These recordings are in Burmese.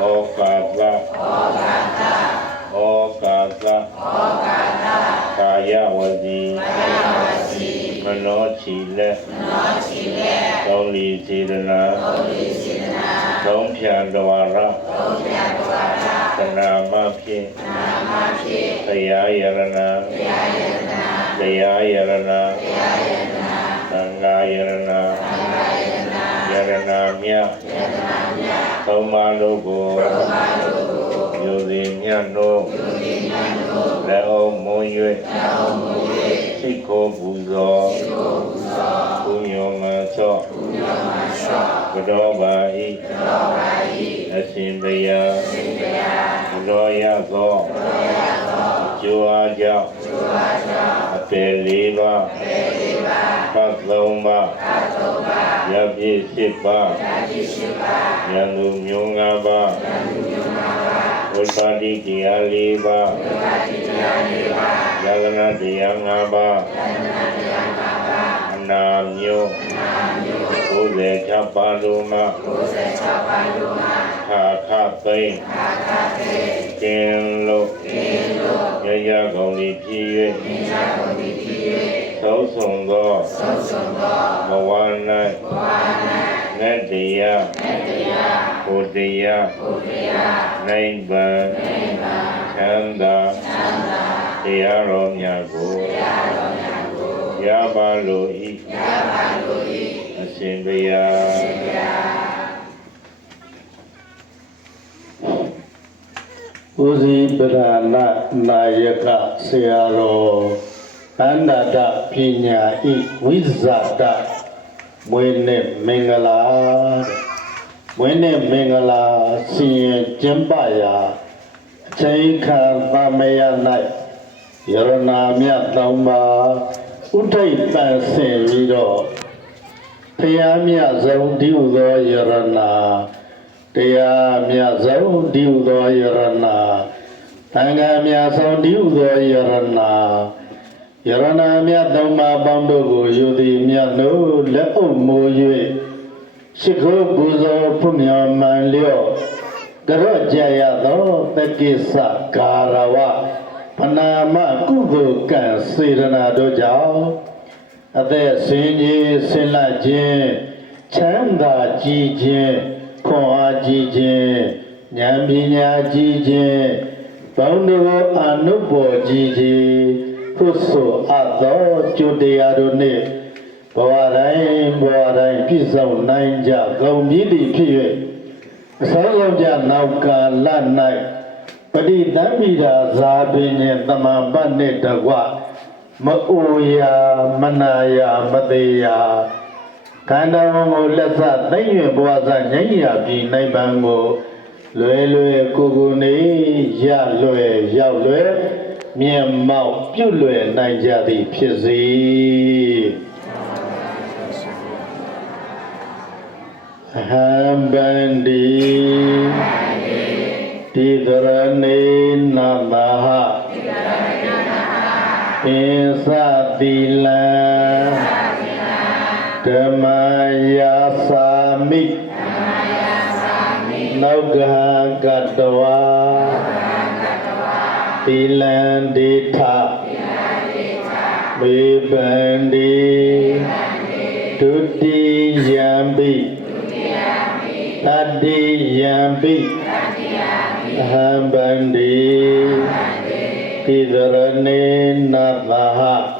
ဩကာသဩကာသကာယဝစီမနောချီလက်သုံးလီစေတနာသုံးဖြာတဝရသနာမဖြင့်တရားယရဏတရားယရဏသံဃာယရဏယ ရဏမြတ်သုံးပါးတို့ကိုယူသည်မြတ်တို့လက်အောင်မွန်၍စိတ်ကိုပူဇော်ပူညောငါသောဘဒောပါဤအရှင်ဘုရားဘဒောရသောကျိုးအားကြောင့် အပေလေးပါးပတ်သုံးပါးရပြည့်ရှိပါးဉာဏ်သူမျိုးငါးပါးဝိပါတိတရားလေးပါးယန္တနာတရားငါးပါးအနာမျိုး96ပါးလုံးမှ ခါခသိမ့်ကင်းလို့ရရကုန်သည်ဖြစ်၍သုံးဆောင်သောဘဝ၌နတ်တရားဘုတရားနိဗ္ဗာန်ချမ်းသာတရားတော်များကိုရပါလို၏အရှင်ဘုရား ဦးစီးပဒနာနာယကဆရာတော်အန္တတပညာဤဝိဇာတမွေးနေ့မင်္ဂလာတဲ့မွေးနေ့မင်္ဂလာဆင်ရင်ကျင်းပရာအချိန်ခံသမယ၌ယရနာမြတ်သုံးပါးဥထိတ်ပန်ဆင်ပြီးတော့ဖျားမြတ်ဆုံးဒီဟုသောယရနာ တရားမြတ်ဆုံးဒီဟုသောယရနာသံဃာမြတ်ဆုံးဒီဟုသောယရနာယရနာမြတ်သုံးပါးပေါင်းတို့ကိုယူသည်မြတ်တို့လက်အုပ်မိုး၍ရှိခိုးပူဇော်ဖုမြော်မှန်လျော့ကရော့ကြရသောတကိစ္စကာရဝပနာမကုသိုလ်ကံစေရနာတို့ကြောင့်အသက်ဆင်းကြီးဆင်းလက်ခြင်းချမ်းသာကြည်ခြင်း ခွန်အားကြီးခြင်းဉာဏ်ပညာကြီးခြင်းဘောင်းတော်အနုဘောကြီးခြင်းကုသိုလ်အပ်သောကျိုးတရားတို့နှင့်ဘဝတိုင်းဘဝတိုင်းပြည့်စုံနိုင်ကြကုန်ပြီသည်ဖြစ်၍အစောဆုံးကြနောက်ကာလ၌ပဋိသန္ဓိတာဇာပင်ရဲ့တမန်ပတ်နှင့်တကွမအိုရာမနာရာမသေးရာ ခန္ဓာဝန်ကိုလက်စသိမ့်၍ဘဝစငြိမ်းရာပြည်နိုင်ပံကိုလွယ်လွယ်ကိုကိုနေရလွယ်ရောက်လွယ်မြင်မောက်ပြုလွယ်နိုင်ကြသည်ဖြစ်စေအဟံဗန္တိတိသရဏေနမဟပင်စသီလံ ဓမ္မယာစာမိနောက်ကကတ္တဝါသီလံဒေထမေပန္တိဒုတိယံပိတတိယံပိအဟံဗန္တိတိသရဏေနသဟ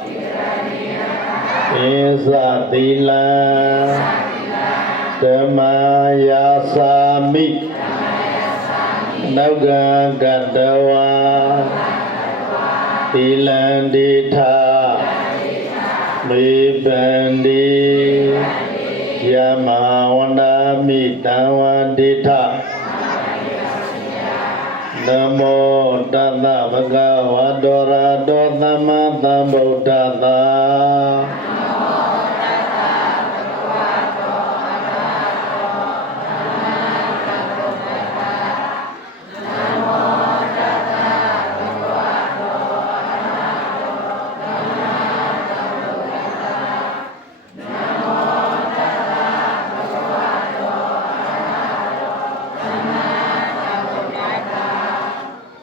ဧသသီလံဓမ္မယာစာမိနောက်ကကတ္တဝါသီလံဒေထမေပန္တိယမဝန္ဒမိတံဝဒေထနမောတသဗ္ဗဂဝါတောရာတောသမ္မာသမ္ဗုဒ္ဓသာ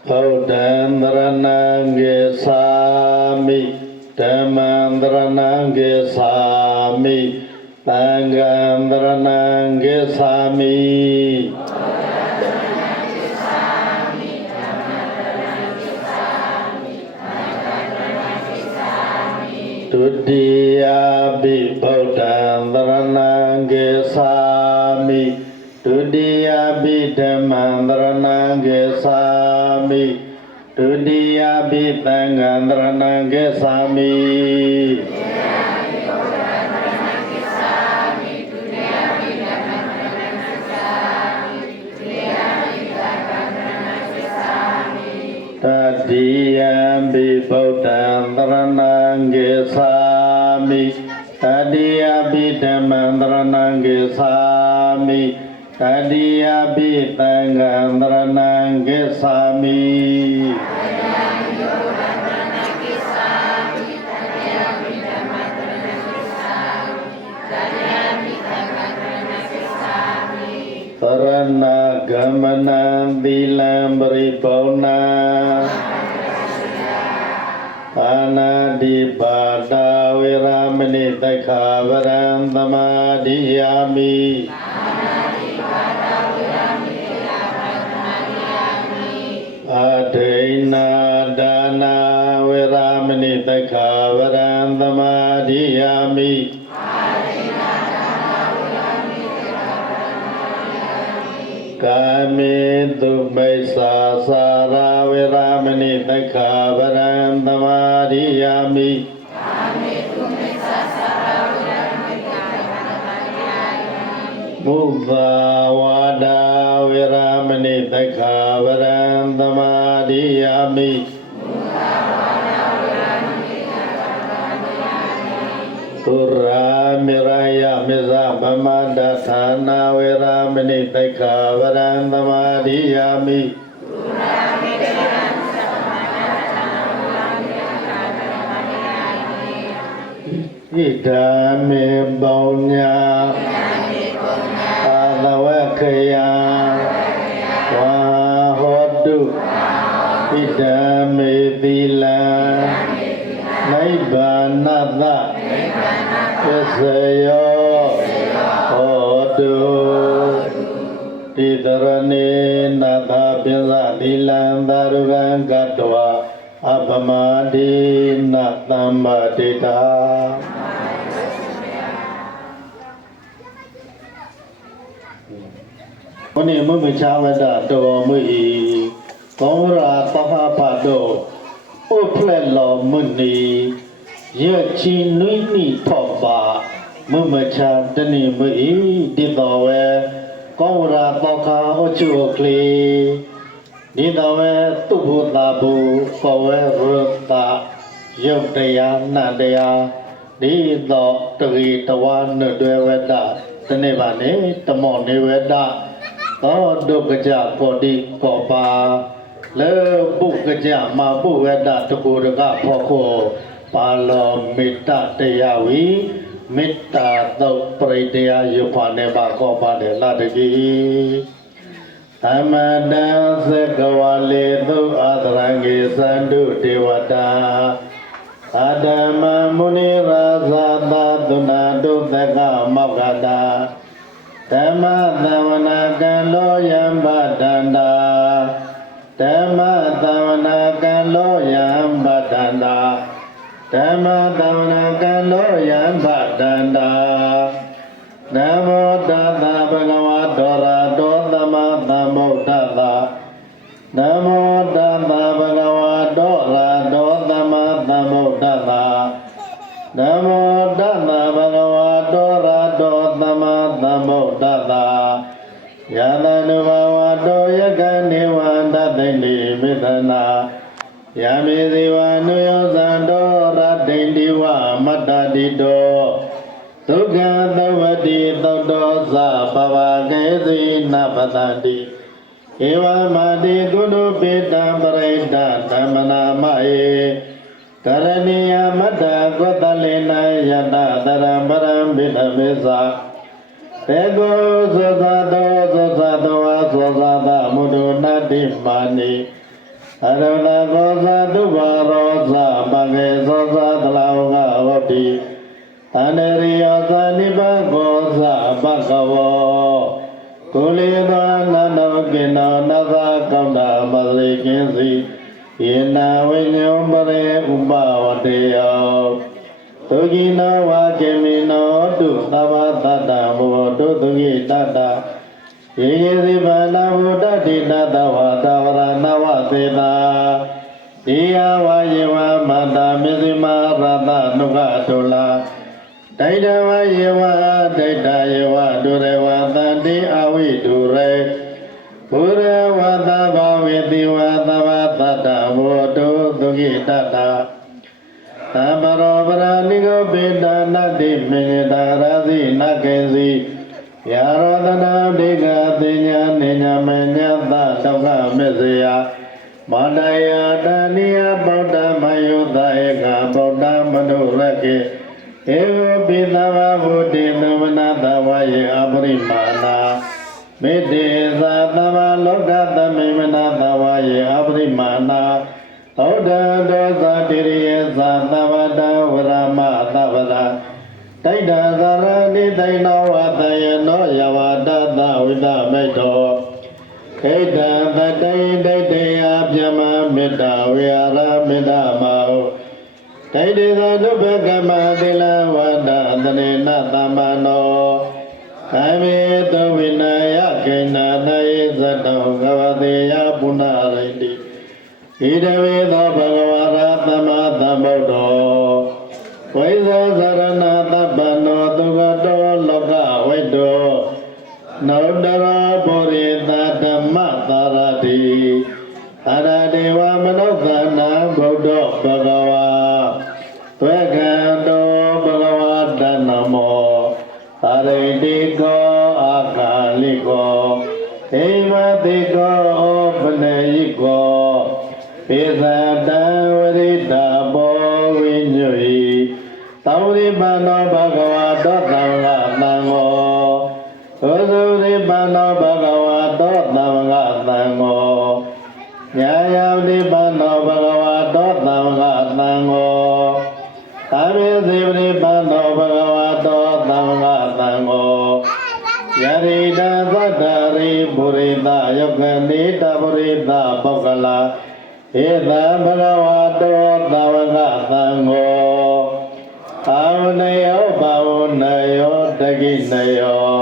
ဗုဒ္ဓံသရဏံဂေ သံဃံသရဏံဂေသာမိတတိယပိဗုဒ္ဓံသရဏံဂေသာမိတတိယပိဓမ္မံသရဏံဂေသာမိတတိယပိသံဃံသရဏံဂေသာမိ ရိပောဏာအာနာတိပါတာဝေရမဏိတက္ခာဝရံသမာဓိယာမိ ကာမေတုမိစ္ဆာစာရာဝေရမဏိတက္ခာဗရံသမာရိယာမိမုသာဝါဒာဝေရမဏိတက္ခာဗရံသမာရိယာမိသုရာမေရယမေဇဗမန္တ ဌာနာဝေရမဏိတက္ခာဗရံသမာရိယာမိဣဒာမေပေါညာအာ ရဏေနသပိသသီလံသာရုကံကတဝအပမတိနသမ္ပတိတာဘုန်းကြီးမမချဝဒတော်မွေကောင်းရာပဟဖတောဥဖလက်လောမုနီရချီနွိနိထောပါမမချတနိမွေဒီတော်ဝဲ ကောင်းရာပခာအချုကလေဒီတော်ဝဲသူဘုတာဘူကောဝဲရတယုတ်တရားနတ်တရားဒီတော့တရီတဝါနွတွေဝဒတနေ့ပါနေတမောနေဝဒသောဒုက္ကကြကောတိကောပါလေပုက္ကကြမပုဝဒတကူရကဖောခောပါလောမေတ္တတရားဝီ မေတ္တာသုတ်ပရိတရားယုဖာနေပါကောပါတယ်လတကြီးသမတံသကဝလေသုအာသရံဂေသန္တုဒေဝတာအာဓမ္မမုနိရာဇာသသုနာတုသကမောက္ခတာဓမ္မသဝနာကံလောယံဗဒန္တာဓမ္မသဝနာကံလောယံဗဒန္တာဓမ္မသဝနာကံလောယံဗ ဒန္တာနမောတတဗဂဝတောရာတောသမသမ္ဗုဒ္ဓတနမောတတဗဂဝတောရာတောသမသမ္ဗုဒ္ဓတနမောတတဗဂဝတောရတောသမ္မာသမ္ဗုဒ္ဓတာယတနုဘဝတောယကနေဝန္တသိနေမေတနာယမေဇေဝနုယောဇံတောရတ္တိတိဝမတ္တတိတောဒု က္ခသဝတိသောတောသဘဝကေသိနပတန္တိဧဝမတိကုဏုပေတံပရိဒဓမ္မနာမယေကရဏီယမတ္တကောတလေနယတတရံပရံဘိဓမေသတေကောသောသတောသောသတောသောသတမုဒ္ဒနာတိမာနိအရဏကောသတုဘာရောသပကေသောသတလောကဟောတိ အနရိယောသနိဗ္ဗာန်ကောသပကဝောကုလေသောနန္ဒောကိနောနသကောန္တာမသရိကင်းစီယေနာဝိညောပရေဥပဝတေယောသုခိနောဝါကေမိနောတုသဗ္ဗတတ္တဘောတုသုခိတတ္တယေယေစီပါဏဗုဒ္ဓတိတတဝါသဝရနဝသေတာဒီယဝါယေဝမန္တာမေဇိမာရတနုကတုလာ ဒိဋ္ဌဝယေဝဒိဋ္ဌယေဝဒုရဝသန္တိအဝိဒုရေဘုရဝသဘာဝေတိဝသဗ္ဗတတ္တဘောတုသုခိတတ္တသမ္ပရောပရာနိဂောပိတနတ္တိမေတာရသိနကေစီယာရောတနာဒေကတိညာနေညာမညတဒုက္ခမေစေယမန္တယာတနိယဗုဒ္ဓမယုသဧကဗုဒ္ဓမနုရကေ ဧဝပိသဝဗုတိနဝနာတဝယေအပရိမာဏမေတ္တေသာသမလောကသမိမနာတဝယေအပရိမာဏဩဒဒောသတိရိယသသဗ္ဗတဝရမသဗ္ဗတတိုက်တာသရဏိတိုင်နောဝတယနောယဝတတဝိဒမေတောခေတံပတိဒိဋ္ဌိယပြမမေတ္တာဝေရမေတ္တာ မောဒိဋ္ဌိသာနုဘကမတိလဝတသနေနသမနောအမေတဝိနာယကိဏသေသတောကဝတေယပုဏ္ဏရိတိဣဒဝေသောဘဂဝါရသမသမ္ဗုဒ္ဓောဝိဇောသရဏတပ္ပနောသုဂတောလောကဝိတောနောတရောပုရိသဓမ္မသာရတိအရဒေဝမနုဿာ သာရိတိကောအာကာလိကောဟိမတိကောဩပနေယိကောပိသတံဝရိတဘောဝိညုဤသဝရိပန္နောဘ လာဧသံဘဂဝတောသဝကသံဃောအာဝနယောဘာဝနယောတကိနယော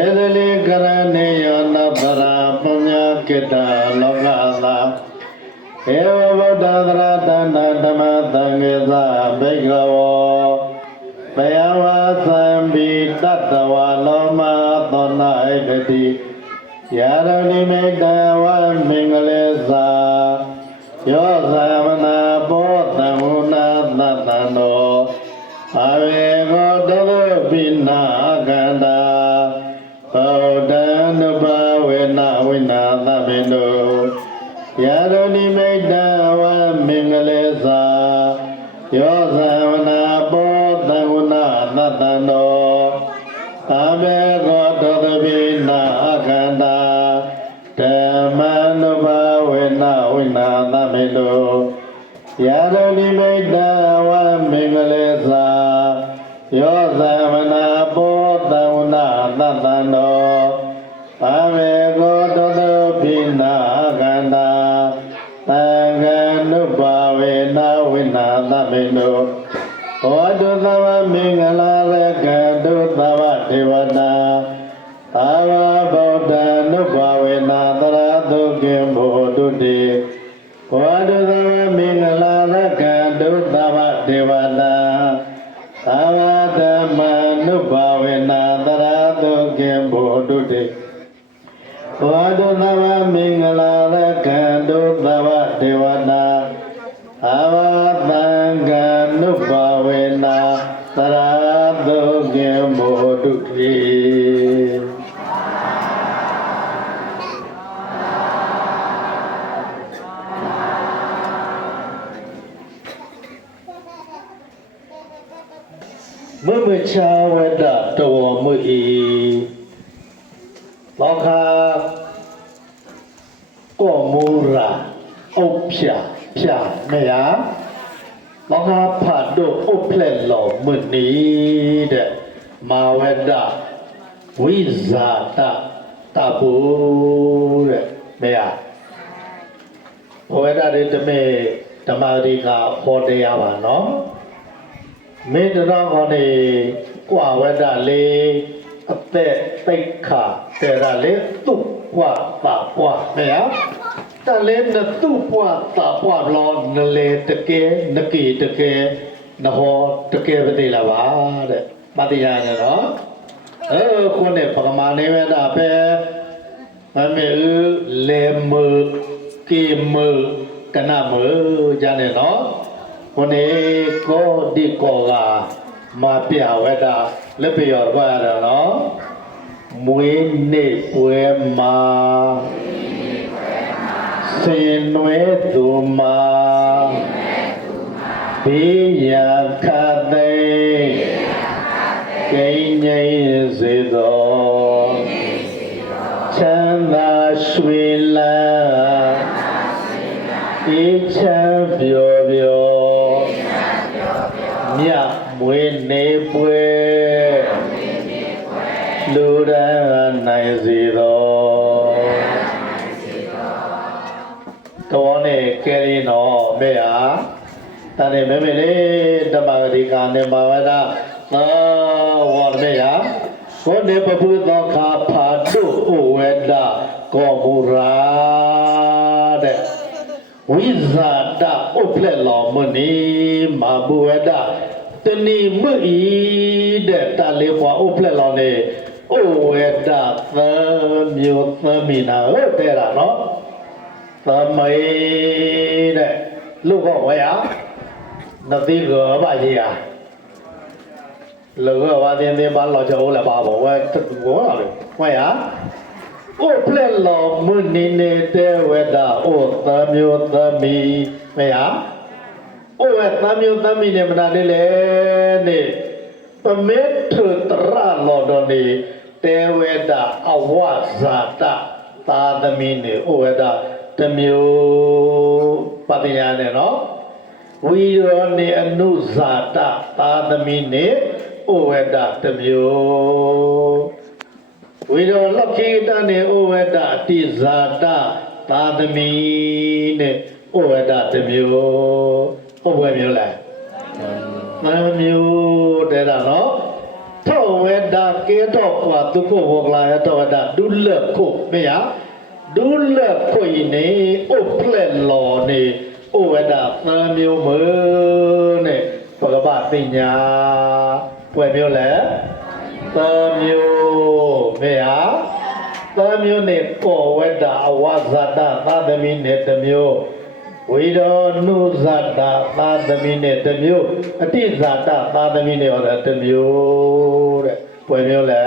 ဧသလိကရဏေယောနဗရာပုညကိတလောကသာဧဝဗုဒ္ဓသရတနာဓမ္မသံဃေသဘိကဝောဘယဝသံဘိတတ္တဝလောမသောနာဧကတိ ယာရဏိမေတ္တဝမင်္ဂလေသာယောသမနာ နဝိနာသမေတောယာရဏိမိတဝမင်္ဂလေသာယောသမနာဘောတံဝနာသတ္တနောသာမေကောတသဗိနာအခန္တာသံဃာနုပါဝေနဝိနာသမေနုဘောတုသမမင်္ဂလာ ဘောဓသဝမင်္ဂလာရခန္တုသဝဒေဝတာအဝသံဃာနုပါဝေနာသရတုကေမောတုတိမမချာဝဒတောမွေ လောကကောမူရာ အုတ်ဖြာဖြာမယာလောကဖတ်တို့အုတ်ဖလက်လောမ နေတဲ့မာဝဒဝိဇာတတပုတဲ့မယာဘဝဒရေတမေဓမ္မရိကဟောတရားပါနော်မေတ္တာကောနေကွာဝဒလေးအသက်သိက္ခာတေရလေးတုဝပါပွားမယာတလည်းနတုပွားတာပွားလောနလေတကယ်နကီတကယ် နဟောတကယ်ပတိလာပါတဲ့မတရားနဲ့နော်အဲခုနဲ့ပကမာနေဝဒပဲအမေလေမကေမကနမကြတယ်နော်ခုနဲ့ကိုဒီကောကမပြဝဒလက်ပြော်ပါရနော်မွေးနေ့ပွဲမှာဆင်နွယ်သူမှာ ဘေးရန်ခတ်သိမ်းကိန်းငိမ့်စေသော တန်နေမေမေလေးဓမ္မဂတိကာနေမာဝဒသာဝရမေဟာကိုနေပပုသောခါဖာတုဩဝေဒကောမူရာတဲ့ဝိဇာတဥပလက်လောမနီမာဘူဝဒတဏိမွဤတဲ့တလေးပွားဥပလက်လောနေဩဝေဒသမျိုးသမီနာဟုတ်တယ်လားနော်သမေတဲ့လူကဝရ နတိကဘာကြီးယာလူကဝါတင်တင်ပါလောချောလည်းပါဘောဝဲဘောလာလေဝရအိုပလက်လောမွနိနေတဲ့ဝဒအိုသမျိုးသမီးမယအိုဝဲသမျိုးသမီးနဲ့မနာလေးလေနေပမေထတရလောဒနေတေဝဒအဝဇာတသာသမီနေအိုဝဒတစ်မျိုးပတ္တညာနဲ့နော် ဝီရောနေအနုဇာတသာသမီနေဩဝဒတစ်မျိုးဝီရောလက္ခိတနေဩဝဒအတိဇာတသာသမီနေဩဝဒတစ်မျိုးဟုတ်ဘယ်မျိုးလဲမမျိုးတဲ့တာနော်ထောဝေဒကေတော့ကွာသူကိုဘောကလာရတော့ဝဒဒုလခုမေယဒုလခွေနေဥပလက်လောနေ ဥဝဒသံမျိုးမနဲ့ဘဂဗပညာပွဲမျိုးလဲသံမျိုးမေဟာသံမျိုးနဲ့ကောဝဒအဝဇဒသာသမီနဲ့တစ်မျိုးဝိရောနုဇဒသာသမီနဲ့တစ်မျိုးအတိဇဒသာသမီနဲ့ဟောတာတစ်မျိုးတဲ့ပွဲမျိုးလဲ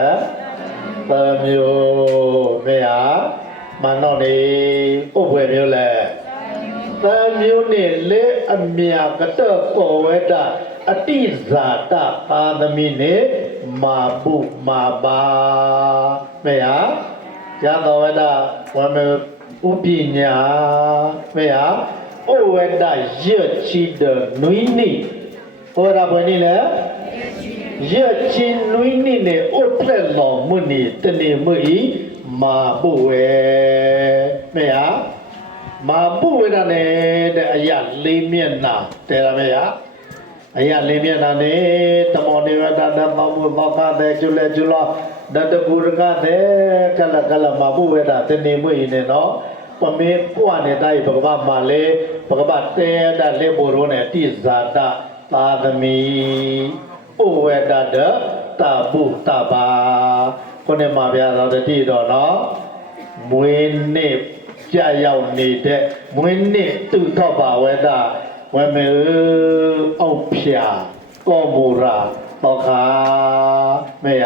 သမျိုးမေဟာမနောနေဥပ္ပဝေမျိုးလဲ သမျိုးနဲ့လေအမြကတကောဝေဒအတိဇာတသာသမီနဲ့မာပုမာပါမေဟာရသောဝေဒဝမေဥပညာမေဟာဩဝေဒရချီဒနွိနိဟောရဘွယ်နိလဲရချင်းနွိနိနေအိုဖလက်လောမွနီတနေမွဤမာပုဝဲမေဟာ မာပုဝဲတာနဲ့တဲ့အရာလေးမျက်နာတဲ့ရမေဟာအရာလေးမျက်နာနဲ့တမောနေဝတာတမောမှုဘောကတဲ့ကျွလဲကျွလောဒတပူရကတဲ့ကလကလမာပုဝဲတာတနေမွဤနေနော်ပမေကွာနေတိုင်းဘဂဗမာလေဘဂဗတေတလေဘောရောနဲ့တိဇာတသာသမီဩဝေဒတတပုတပါခုနှစ်မှာဗျာတော်တတိတော်နော်မွေးနေ့ ကြရောက်နေတဲ့မွေးနေ့သူတော်ပါဝေဒဝမေအောက်ဖြာကောမူရာတောခာမေယ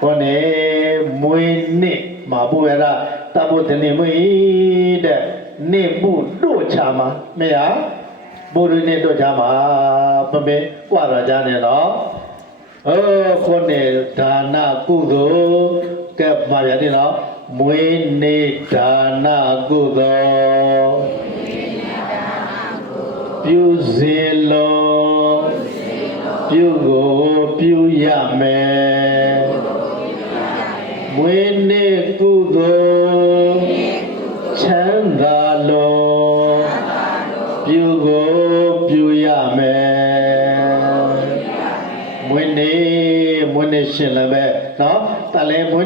ခုနှစ်မွေးနေ့မှာဘုရားတပုတနေမွေးတဲ့နေမှုတို့ချာမှာမေယဘုရားနဲ့တော့ကြမှာမမေကွာလာကြနေတော့ဟောခုနဲ့ဒါနကုသိုလ်ကဲပါရတယ်နော် မွေးနေ့ဒါနကုသိုလ်ပြုစေလိုပြုကိုပြုရမယ်မွေးနေ့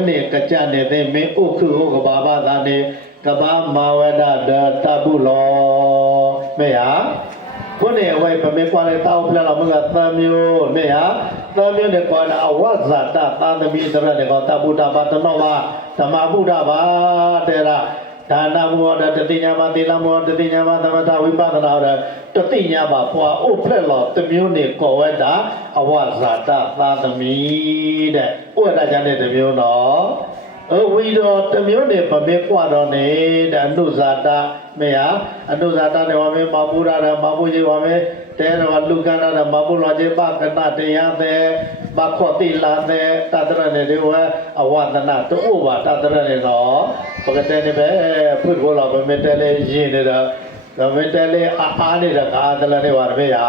နေ့ကကြနေတဲ့မင်းဥက္ခုဟောကဘာဘာသာနေကဘာမာဝဒဒတပုလောမေဟာခုနေဝိုင်ပမေကွာလေတောင်းဖလာမငါသမျိုးနေဟာသမျိုးနဲ့ကွာလာအဝဇ္ဇတာသာသမီတရတဲ့ကောတဗုဒ္ဓဘာတနောဘာသမဗုဒ္ဓဘာတေရာ ဒါနမောဒတတိညာမသီလမောဒတတိညာမသမထဝိပဿနာရတတိညာမပွာဥဖလက်လောတမျိုးနဲ့ကောဝဲတာအဝဇ္ဇတာသာသမီတဲ့ဥရဒကြတဲ့တမျိုးနော်အဝိရောတမျိုးနဲ့ဗမေကွာတော့နေတဲ့နုဇာတာမေဟာအနုဇာတာနဲ့ဝမေမပူရတာမပူကြီးဝမေ တဲတော်လူကန္တာမပူလောခြင်းပကနာတရားတဲ့မခောတိလာတဲ့တတရနဲ့ဒီဝအဝဒနာတူဘာတတရနဲ့တော့ပကတဲ့နေပဲဖွင့်ဖို့လာဗမေတဲလေးရင်းနေတာဗမေတဲလေးအာအားနေတာကာသလနဲ့ဝရမေဟာ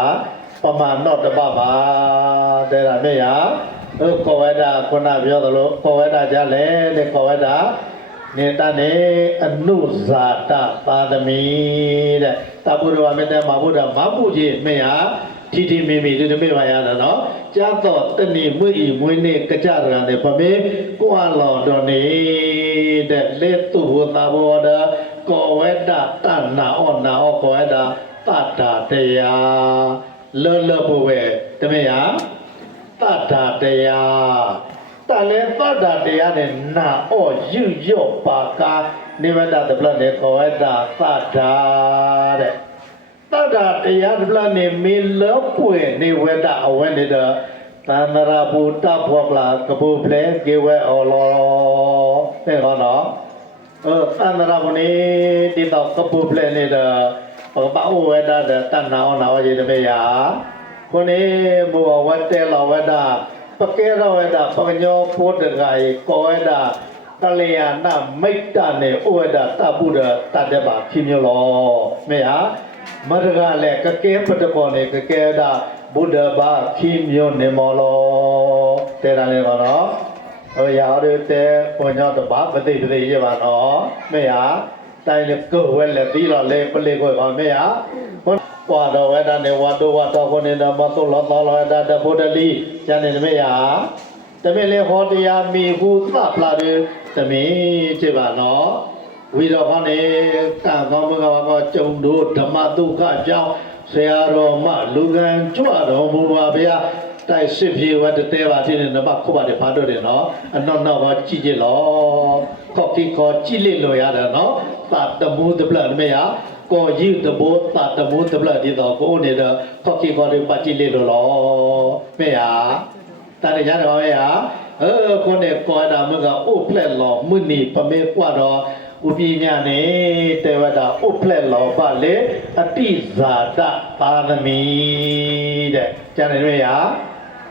ပမာနော့တပပါတဲ့ရမေဟာဟိုကောဝဒခုနပြောသလိုကောဝဒကြလဲတဲ့ကောဝဒ နေတာနေအနုဇာတသာသမီတဲ့တပုရဝမေတ္တမဘုဒ္ဓမဘုကြီးမေဟာတီတီမီမီဒီတမေပါရတာနော်ကြာတော့တဏိမွေဤမွေးနေကြကြရတဲ့ဗမေကိုအလောတော်နေတဲ့လေတုဝသာဘောဒကောဝေဒတနာဩနာဩကောဝေဒတတာတရားလောလောဘဝေတမေဟာတတာတရား တလည်းတတာတရားနဲ့နာဩယူရော့ပါကာနိဝတ္တတပလနဲ့ကောဝေဒသတာတဲ့ တတ္တတရားတပလနေမေလောပွေနေဝဒအဝဲနေတဲ့သန္တရာဘူတဘောပလာကပုပလေကေဝဲအော်လောတဲ့ကောနော်เออသန္တရာဘူနေတိတော့ကပုပလေနေတဲ့ပပအဝဲဒတဲ့တဏ္ဏောနာဝရေတမေယာခုနေမောဝတ်တဲလောဝဒ ပကေရောဝဒပကညောပိုးတဂါယေကောဝဒကလျာဏမိတ်တနဲ့ဩဝဒတပုဒတတ္တပါခိမျိုးလောမေဟာမရကလည်းကကဲပတပေါ်နေကကဲတာဘုဒ္ဓဘာခိမျိုးနေမောလောတဲ့တယ်လေကောနော်ဟိုရာရတဲ့ပုံညတဘာပတိပတိရပါနော်မေဟာတိုင်လေကိုဝဲလေတီလောလေပလေကိုပါမေဟာဘု ဝါတော်ဝဲတာနေဝါတော်ဝါတော်ကိုနေတာမသုလောတော်လောတာတဘုဒ္ဓလီကျန်နေမေဟာတမေလေဟောတရားမိဟုသပလာတယ်တမေကြည့်ပါနော်ဝိတော်ခေါင်းနေကံကောင်းမကဘာကကြုံတို့ဓမ္မဒုက္ခကြောင့်ဆရာတော်မလူကံကြွတော်မူပါဗျာတိုက်စစ်ပြေဝတ်တဲပါဖြစ်နေတော့ခုပါတယ်ဘာတော့တယ်နော်အနောက်နောက်ကကြည့်ကြလောခော်ကီခေါ်ကြည့်လိလို့ရတယ်နော်သာတမှုတပလတ်မေယာ ကိုယူတဘောသာတမှုတပလတ်ဒီတော့ကိုနေတော့ခော်ကီခေါ်တွေပတ်ကြည့်လိလို့လောမေယာတန်ရရတယ်ပါဗျာเออคนเนี่ยกอดามึงก็อุเพลลอมุนีปะเมกว่าดอ ဥပညာနဲ့တေဝတာဥပလက်လောဘလေအတိဇာတသာသမီတဲ့ကျန်တယ်တွေ့ရ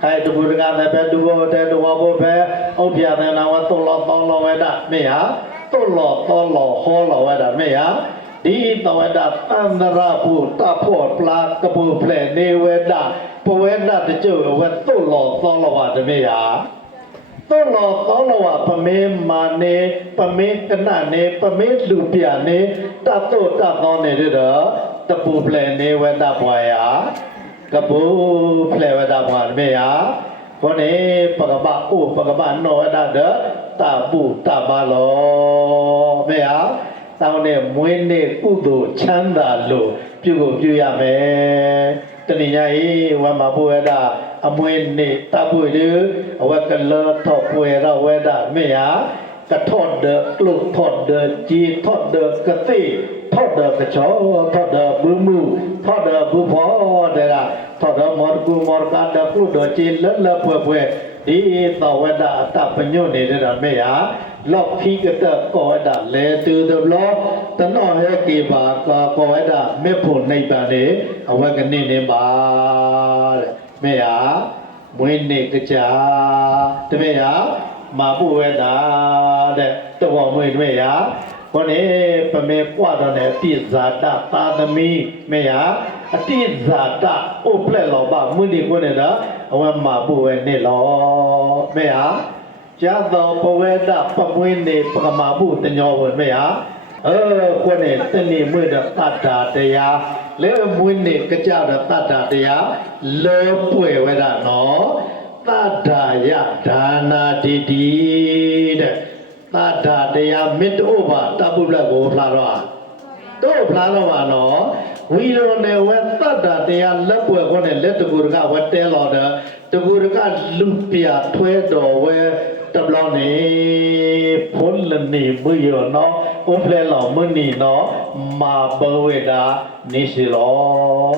အဲတပုဒကလည်းပဲသူဘောတဲ့သူဘောဘပဲဥပ္ပယတဲ့နာဝတုလောတောလောဝဒမေယတုလောတောလောဟောလောဝဒမေယ ဒီတဝဒသန္တရဘုတဖို့ပလာကပုဖလေနေဝဒပဝေဒတကျုပ်ဝတုလောတောလောဝဒမေယသောလောသောလောဝပမေမာနေပမေကနနေပမေလူပြနေတတ်တော့တတ်သောနေရတော့တပူပလဲနေဝတဘွာယာကပူပလဲဝတဘွာမေယာခေါနေပကပဥပကပနောဝတဒတပုတပါလောမေယာ တောင်းနေမွေးနေကုသိုလ်ချမ်းသာလို့ပြုကိုပြုရမယ်တဏှညာဤဝမဘုဝဒအမွေနေတပွေရအဝကလောထောပွေရဝဲဒမေယကထော့ဒကလုထော့ဒជីထော့ဒကတိထော့ဒကချောထော့ဒဘူမူထော့ဒဘူဖောဒရာထော့ဒမော်ကူမော်ကာဒကလုဒជីလလပွေပွေ ဒီသဝဒအတပညွတ်နေတဲ့မေယလော့ဖီကတကောဒလေတူဒလောတနောဟေကေပါကာကောဒမေဖို့နိဗ္ဗာန်နေအဝကနေနေပါတဲ့မေယာမွေးနေ့ကြာတမေယာမာပုဝဲတာတဲ့တော်မွေတမေယာခေါနေပမေကွာတော့တဲ့ပြဇာတသာသမီမေယာ အတိဇာတအိုပလက်လောပါမွန်းဒီကိုနေတာအဝမပူဝဲနေလောမေဟာကျသောပဝေဒပမွေးနေပကမာဘူးတညောဝမေဟာအဲကိုနေတနေမွေးတဲ့တတ္တာတရားလဲမွေးနေကြကြတဲ့တတ္တာတရားလဲပွေဝဲတာနော်တတ္တာယဒါနာတိတိတဲ့တတ္တာတရားမေတ္တောဘာတပုပ္ပလကိုဖလာတော့တို့ဖလာတော့မှာနော် ဝီရုံနဲ့ဝဲတတ်တာတရားလက်ပွယ်ခေါနဲ့လက်တကူရကဝဲတဲတော်တဲ့တကူရကလူပြထွဲတော်ဝဲတဘလောင်းနေဖုန်လနေမွေရောနော်ဥဖလဲလောင်မနီနော်မာဘဝေတာနေရှိလော